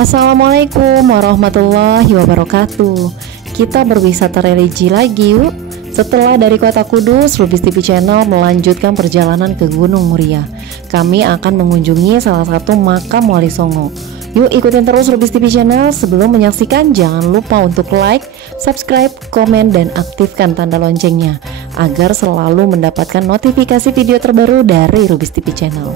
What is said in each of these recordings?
Assalamualaikum warahmatullahi wabarakatuh. Kita berwisata religi lagi yuk. Setelah dari Kota Kudus, Rubis TV Channel melanjutkan perjalanan ke Gunung Muria. Kami akan mengunjungi salah satu makam Wali Songo. Yuk ikutin terus Rubis TV Channel. Sebelum menyaksikan, jangan lupa untuk like, subscribe, komen, dan aktifkan tanda loncengnya agar selalu mendapatkan notifikasi video terbaru dari Rubis TV Channel.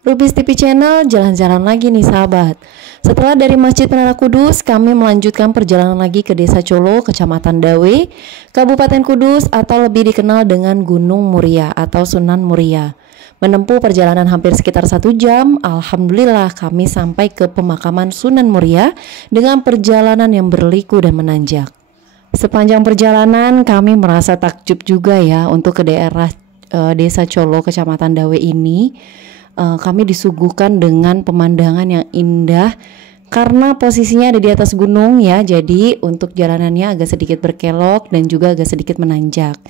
Rubis TV Channel jalan-jalan lagi nih sahabat. Setelah dari Masjid Menara Kudus, kami melanjutkan perjalanan lagi ke Desa Colo, Kecamatan Dawe, Kabupaten Kudus atau lebih dikenal dengan Gunung Muria atau Sunan Muria. Menempuh perjalanan hampir sekitar 1 jam, alhamdulillah kami sampai ke pemakaman Sunan Muria dengan perjalanan yang berliku dan menanjak. Sepanjang perjalanan kami merasa takjub juga ya untuk ke daerah Desa Colo, Kecamatan Dawe ini. Kami disuguhkan dengan pemandangan yang indah karena posisinya ada di atas gunung ya, jadi untuk jalanannya agak sedikit berkelok dan juga agak sedikit menanjak.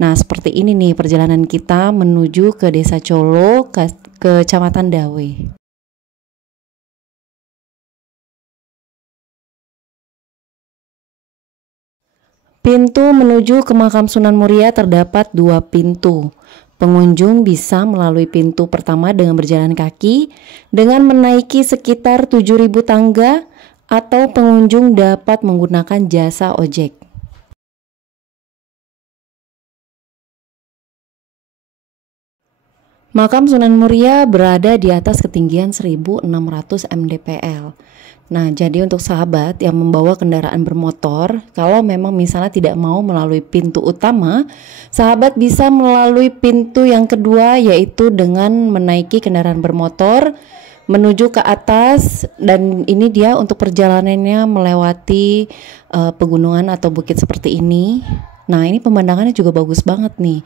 Nah seperti ini nih perjalanan kita menuju ke Desa Colo, ke Kecamatan Dawe. Pintu menuju ke makam Sunan Muria terdapat 2 pintu. Pengunjung bisa melalui pintu pertama dengan berjalan kaki dengan menaiki sekitar 7.000 tangga atau pengunjung dapat menggunakan jasa ojek. Makam Sunan Muria berada di atas ketinggian 1.600 mdpl. Nah, jadi untuk sahabat yang membawa kendaraan bermotor, kalau memang misalnya tidak mau melalui pintu utama, sahabat bisa melalui pintu yang kedua, yaitu dengan menaiki kendaraan bermotor menuju ke atas, dan ini dia untuk perjalanannya melewati pegunungan atau bukit seperti ini. Nah, ini pemandangannya juga bagus banget nih.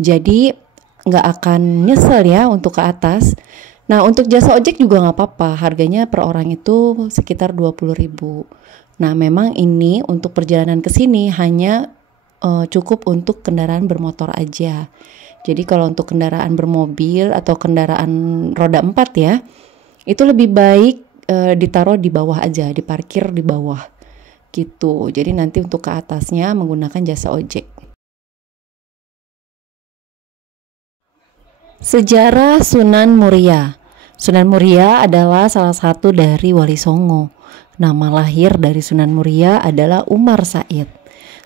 Jadi nggak akan nyesel ya untuk ke atas. Nah untuk jasa ojek juga nggak apa-apa, harganya per orang itu sekitar 20.000. Nah memang ini untuk perjalanan ke sini hanya cukup untuk kendaraan bermotor aja. Jadi kalau untuk kendaraan bermobil atau kendaraan roda 4 ya, itu lebih baik ditaruh di bawah aja, diparkir di bawah gitu. Jadi nanti untuk ke atasnya menggunakan jasa ojek. Sejarah Sunan Muria. Sunan Muria adalah salah satu dari Wali Songo. Nama lahir dari Sunan Muria adalah Umar Said.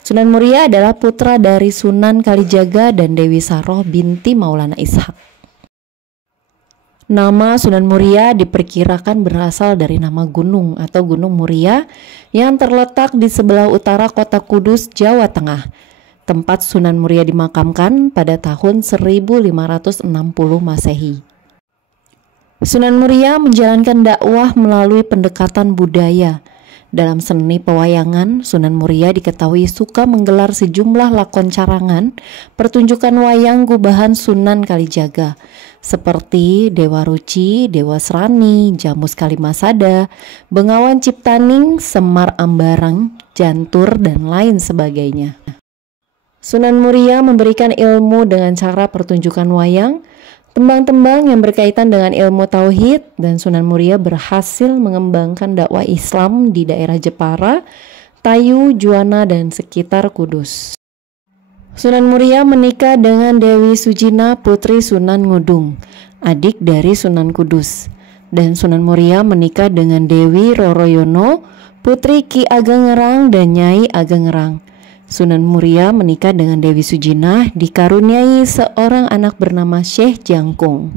Sunan Muria adalah putra dari Sunan Kalijaga dan Dewi Saroh binti Maulana Ishak. Nama Sunan Muria diperkirakan berasal dari nama gunung atau Gunung Muria yang terletak di sebelah utara Kota Kudus, Jawa Tengah. Tempat Sunan Muria dimakamkan pada tahun 1560 Masehi. Sunan Muria menjalankan dakwah melalui pendekatan budaya. Dalam seni pewayangan, Sunan Muria diketahui suka menggelar sejumlah lakon carangan, pertunjukan wayang gubahan Sunan Kalijaga, seperti Dewa Ruci, Dewa Serani, Jamus Kalimasada, Bengawan Ciptaning, Semar Ambarang, Jantur, dan lain sebagainya. Sunan Muria memberikan ilmu dengan cara pertunjukan wayang, tembang-tembang yang berkaitan dengan ilmu tauhid, dan Sunan Muria berhasil mengembangkan dakwah Islam di daerah Jepara, Tayu, Juwana, dan sekitar Kudus. Sunan Muria menikah dengan Dewi Sujina, putri Sunan Ngudung, adik dari Sunan Kudus, dan Sunan Muria menikah dengan Dewi Roroyono, putri Ki Ageng Ngerang dan Nyai Ageng Ngerang. Sunan Muria menikah dengan Dewi Sujinah, dikaruniai seorang anak bernama Syekh Jangkung.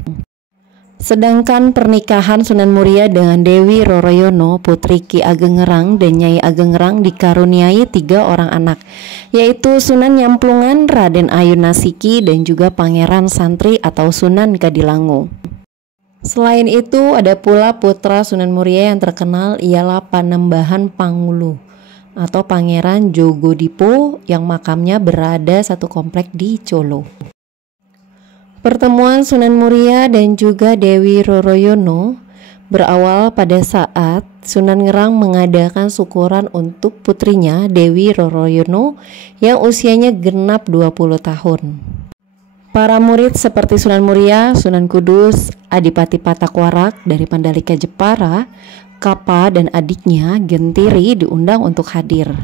Sedangkan pernikahan Sunan Muria dengan Dewi Roroyono, putri Ki Ageng Ngerang dan Nyai Ageng Ngerang dikaruniai 3 orang anak, yaitu Sunan Nyamplungan, Raden Ayunasiki, dan juga Pangeran Santri atau Sunan Kadilangu. Selain itu ada pula putra Sunan Muria yang terkenal ialah Panembahan Pangulu atau Pangeran Jogodipo yang makamnya berada satu komplek di Colo. Pertemuan Sunan Muria dan juga Dewi Roroyono Berawal pada saat Sunan Ngerang mengadakan syukuran untuk putrinya Dewi Roroyono yang usianya genap 20 tahun. Para murid seperti Sunan Muria, Sunan Kudus, Adipati Patakwarak dari Mandalika Jepara, Kapa dan adiknya Gentiri diundang untuk hadir.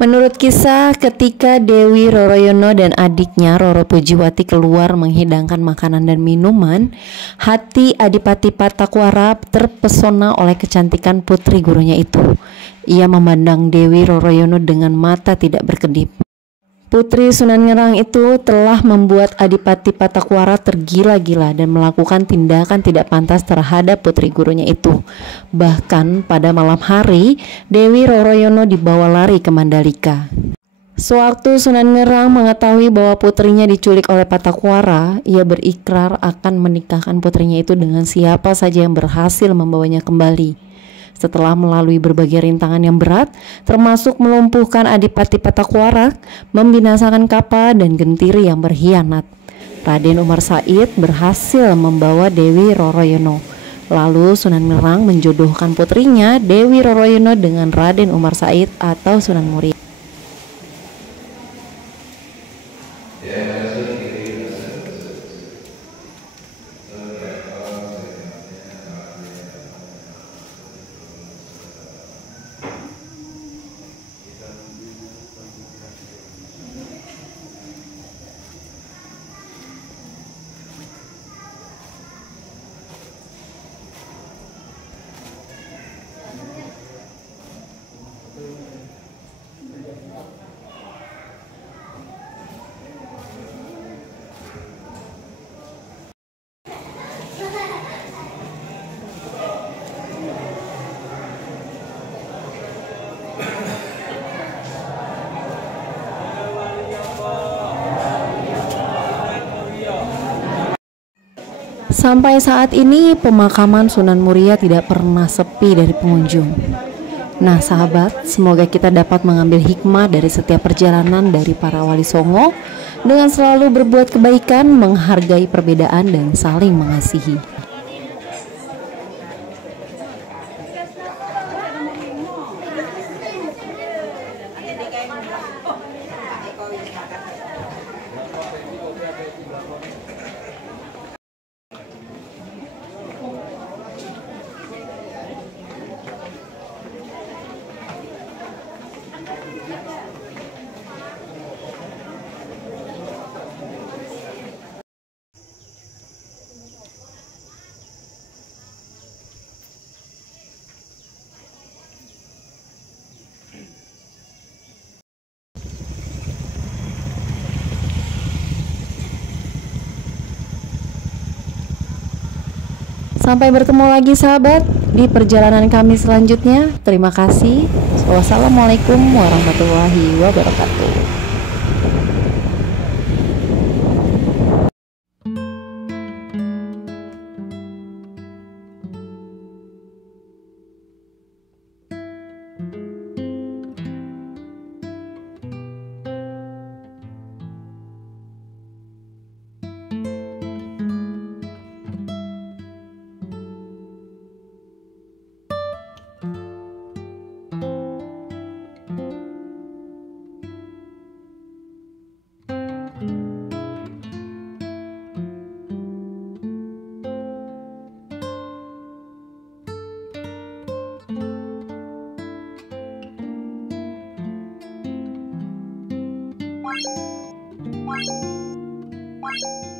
Menurut kisah, ketika Dewi Roroyono dan adiknya Roro Pujiwati keluar menghidangkan makanan dan minuman, hati Adipati Patakwarak terpesona oleh kecantikan putri gurunya itu. Ia memandang Dewi Roroyono dengan mata tidak berkedip. Putri Sunan Ngerang itu telah membuat Adipati Patakwarak tergila-gila dan melakukan tindakan tidak pantas terhadap putri gurunya itu. Bahkan pada malam hari, Dewi Roroyono dibawa lari ke Mandalika. Sewaktu Sunan Ngerang mengetahui bahwa putrinya diculik oleh Patakwarak, ia berikrar akan menikahkan putrinya itu dengan siapa saja yang berhasil membawanya kembali. Setelah melalui berbagai rintangan yang berat, termasuk melumpuhkan Adipati Patakwarak, membinasakan Kapa dan Gentiri yang berkhianat, Raden Umar Said berhasil membawa Dewi Roroyono. Lalu Sunan Ngerang menjodohkan putrinya Dewi Roroyono dengan Raden Umar Said atau Sunan Muria. Sampai saat ini pemakaman Sunan Muria tidak pernah sepi dari pengunjung. Nah sahabat, semoga kita dapat mengambil hikmah dari setiap perjalanan dari para wali songo dengan selalu berbuat kebaikan, menghargai perbedaan dan saling mengasihi. Sampai bertemu lagi sahabat di perjalanan kami selanjutnya. Terima kasih. Wassalamualaikum warahmatullahi wabarakatuh. Bye.